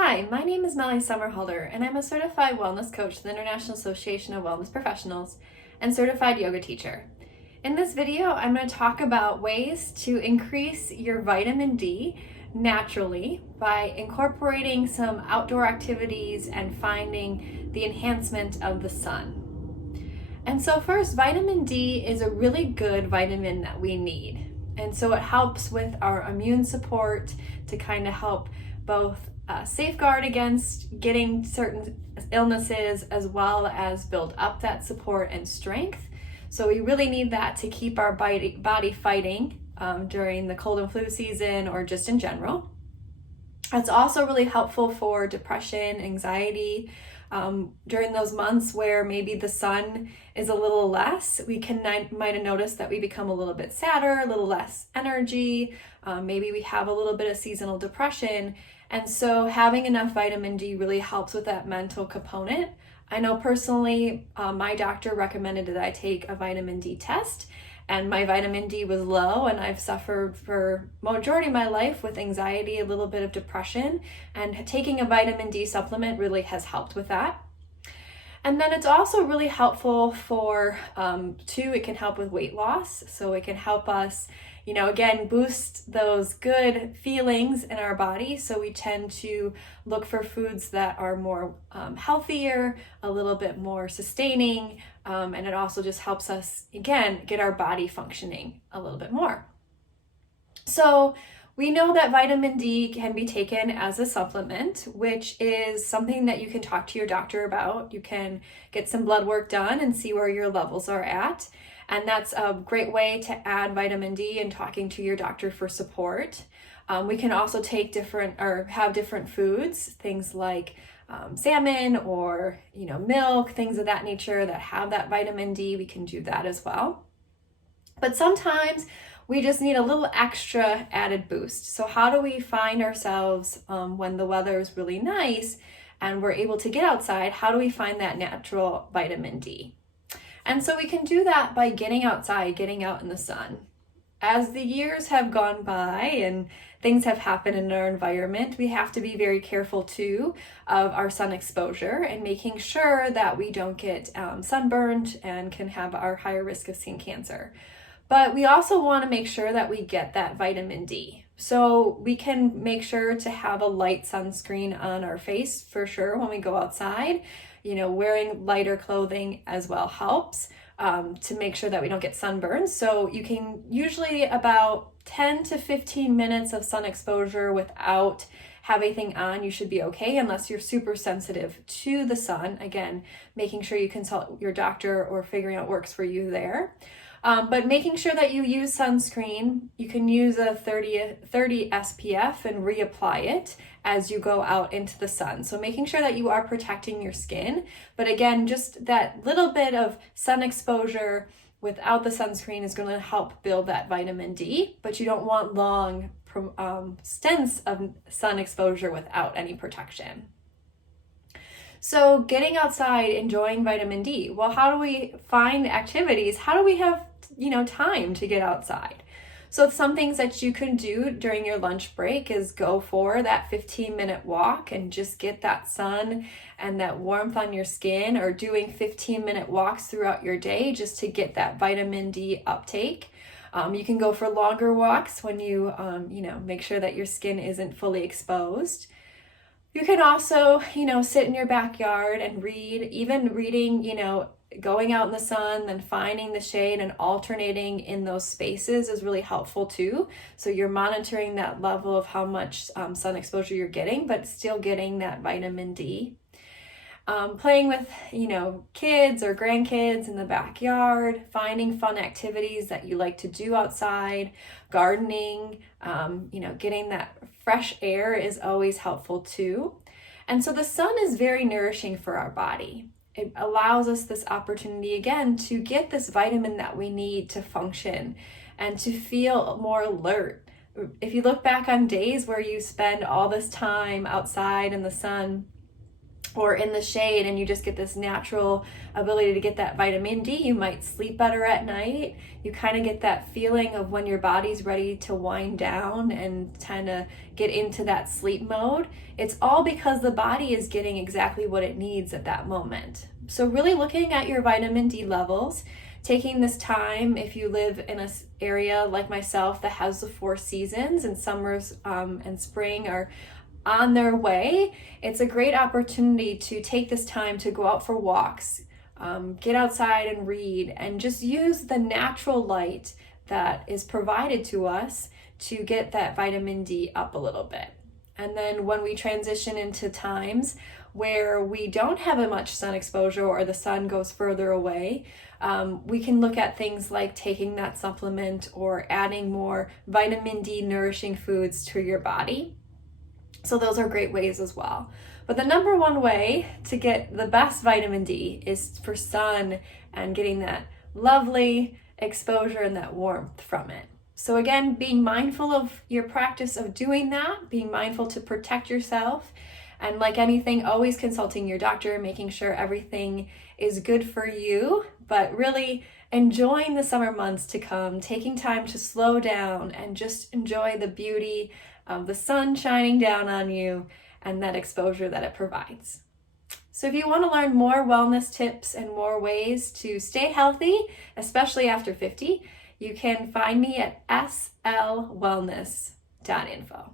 Hi, my name is Melanie Sommerhalder, and I'm a certified wellness coach to the International Association of Wellness Professionals and certified yoga teacher. In this video, I'm going to talk about ways to increase your vitamin D naturally by incorporating some outdoor activities and finding the enhancement of the sun. And so first, vitamin D is a really good vitamin that we need. And so it helps with our immune support to kind of help both safeguard against getting certain illnesses as well as build up that support and strength. So we really need that to keep our body fighting during the cold and flu season or just in general. It's also really helpful for depression, anxiety, during those months where maybe the sun is a little less. We might have noticed that we become a little bit sadder, a little less energy. Maybe we have a little bit of seasonal depression. And so having enough vitamin D really helps with that mental component. I know personally, my doctor recommended that I take a vitamin D test, and my vitamin D was low, and I've suffered for majority of my life with anxiety, a little bit of depression, and taking a vitamin D supplement really has helped with that. And then it's also really helpful for, it can help with weight loss. So it can help us, again, boost those good feelings in our body. So we tend to look for foods that are more healthier, a little bit more sustaining, and it also just helps us, again, get our body functioning a little bit more. So we know that vitamin D can be taken as a supplement, which is something that you can talk to your doctor about. You can get some blood work done and see where your levels are at. And that's a great way to add vitamin D and talking to your doctor for support. We can also take have different foods, things like salmon or milk, things of that nature that have that vitamin D. We can do that as well. But sometimes we just need a little extra added boost. So how do we find ourselves when the weather is really nice and we're able to get outside? How do we find that natural vitamin D? And so we can do that by getting outside, getting out in the sun. As the years have gone by and things have happened in our environment, we have to be very careful too of our sun exposure and making sure that we don't get sunburned and can have our higher risk of skin cancer. But we also want to make sure that we get that vitamin D. So we can make sure to have a light sunscreen on our face for sure when we go outside. Wearing lighter clothing as well helps to make sure that we don't get sunburned. So you can usually about 10 to 15 minutes of sun exposure without having anything on, you should be okay unless you're super sensitive to the sun. Again, making sure you consult your doctor or figuring out what works for you there. But making sure that you use sunscreen, you can use a 30 SPF and reapply it as you go out into the sun. So making sure that you are protecting your skin. But again, just that little bit of sun exposure without the sunscreen is going to help build that vitamin D, but you don't want long stints of sun exposure without any protection. So getting outside, enjoying vitamin D. Well, how do we find activities? How do we have, time to get outside? So some things that you can do during your lunch break is go for that 15-minute walk and just get that sun and that warmth on your skin, or doing 15-minute walks throughout your day just to get that vitamin D uptake. You can go for longer walks when you, make sure that your skin isn't fully exposed. You can also, sit in your backyard and read. Even reading, going out in the sun, then finding the shade and alternating in those spaces is really helpful too. So you're monitoring that level of how much sun exposure you're getting, but still getting that vitamin D. Playing with, kids or grandkids in the backyard, finding fun activities that you like to do outside, gardening, getting that fresh air is always helpful too. And so the sun is very nourishing for our body. It allows us this opportunity again to get this vitamin that we need to function and to feel more alert. If you look back on days where you spend all this time outside in the sun, or in the shade, and you just get this natural ability to get that vitamin D. You might sleep better at night. You kind of get that feeling of when your body's ready to wind down and kind of get into that sleep mode. It's all because the body is getting exactly what it needs at that moment. So really looking at your vitamin D levels, taking this time, if you live in an area like myself that has the 4 seasons, and summers and spring are on their way, it's a great opportunity to take this time to go out for walks, get outside and read, and just use the natural light that is provided to us to get that vitamin D up a little bit. And then when we transition into times where we don't have as much sun exposure or the sun goes further away, we can look at things like taking that supplement or adding more vitamin D nourishing foods to your body. So those are great ways as well. But the number one way to get the best vitamin D is for sun and getting that lovely exposure and that warmth from it. So again, being mindful of your practice of doing that, being mindful to protect yourself, and like anything, always consulting your doctor, making sure everything is good for you, but really enjoying the summer months to come, taking time to slow down and just enjoy the beauty of the sun shining down on you and that exposure that it provides. So if you want to learn more wellness tips and more ways to stay healthy, especially after 50, you can find me at slwellness.info.